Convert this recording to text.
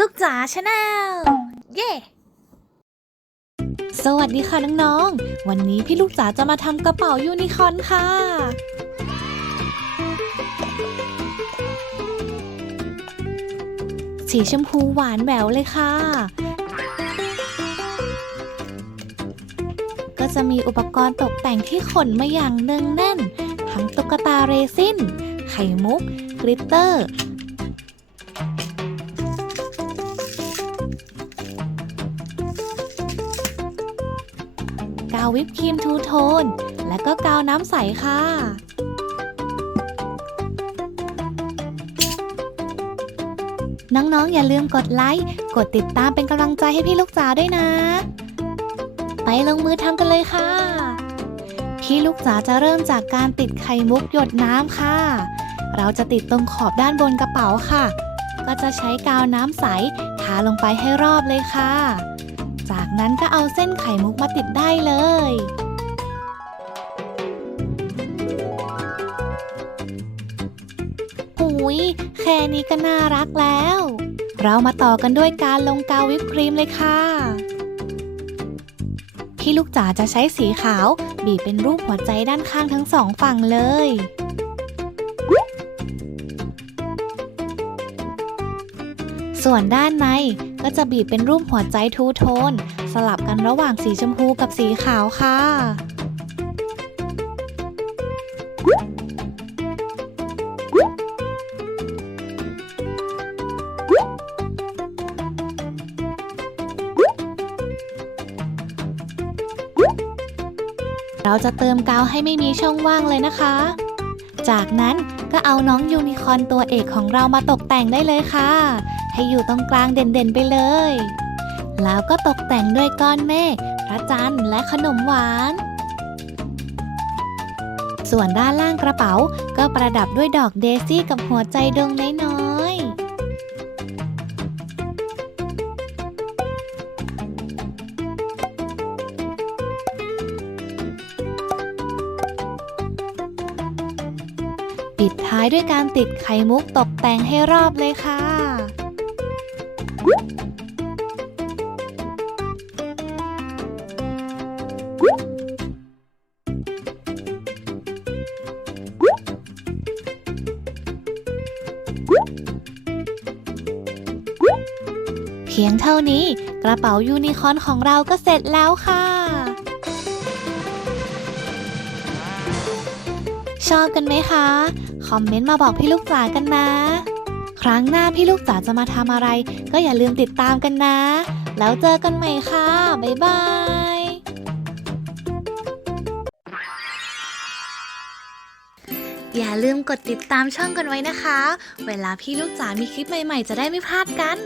ลูกจ๋าชาแนลเย้สวัสดีค่ะน้องๆ วันนี้พี่ลูกจ๋าจะมาทำกระเป๋ายูนิคอร์นค่ะ สีชมพูหวานแหววเลยค่ะ ก็จะมีอุปกรณ์ตกแต่งที่ขนมาอย่างเนืองแน่น ทั้งตุ๊กตาเรซิน ไข่มุก กลิตเตอร์ กาววิปครีมทูโทน และก็กาวน้ำใสค่ะน้องๆ อย่าลืมกดไลค์ กดติดตามเป็นกำลังใจให้พี่ลูกจ๋าด้วยนะ ไปลงมือทำกันเลยค่ะ พี่ลูกจ๋าจะเริ่มจากการติดไข่มุกหยดน้ำค่ะ เราจะติดตรงขอบด้านบนกระเป๋าค่ะ ก็จะใช้กาวน้ำใสทาลงไปให้รอบเลยค่ะ จากนั้นก็เอาเส้นไข่มุกมาติดได้เลย หุย แค่นี้ก็น่ารักแล้ว เรามาต่อกันด้วยการลงกาววิปครีมเลยค่ะ พี่ลูกจ๋าจะใช้สีขาว บีบเป็นรูปหัวใจด้านข้างทั้งสองฝั่งเลยส่วนด้านใน ก็จะบีบเป็นรูปหัวใจทูโทน สลับกันระหว่างสีชมพูกับสีขาวค่ะเราจะเติมกาวให้ไม่มีช่องว่างเลยนะคะ จากนั้นก็เอาน้องยูนิคอร์นตัวเอกของเรามาตกแต่งได้เลยค่ะ ให้อยู่ตรงกลางเด่นๆไปเลย แล้วก็ตกแต่งด้วยก้อนเมฆพระจันทร์และขนมหวาน ส่วนด้านล่างกระเป๋าก็ประดับด้วยดอกเดซี่กับหัวใจดวงน้อยๆปิดท้ายด้วยการติดไข่มุกตกแต่งให้รอบเลยค่ะ เพียงเท่านี้กระเป๋ายูนิคอร์นของเราก็เสร็จแล้วค่ะ ชอบกันไหมคะ คอมเมนต์มาบอกพี่ลูกจ๋ากันนะ ครั้งหน้าพี่ลูกจ๋าจะมาทำอะไร ก็อย่าลืมติดตามกันนะ แล้วเจอกันใหม่ค่ะ บ๊ายบายอย่าลืมกดติดตามช่องกันไว้นะคะ เวลาพี่ลูกจ๋ามีคลิปใหม่ ๆ จะได้ไม่พลาดกัน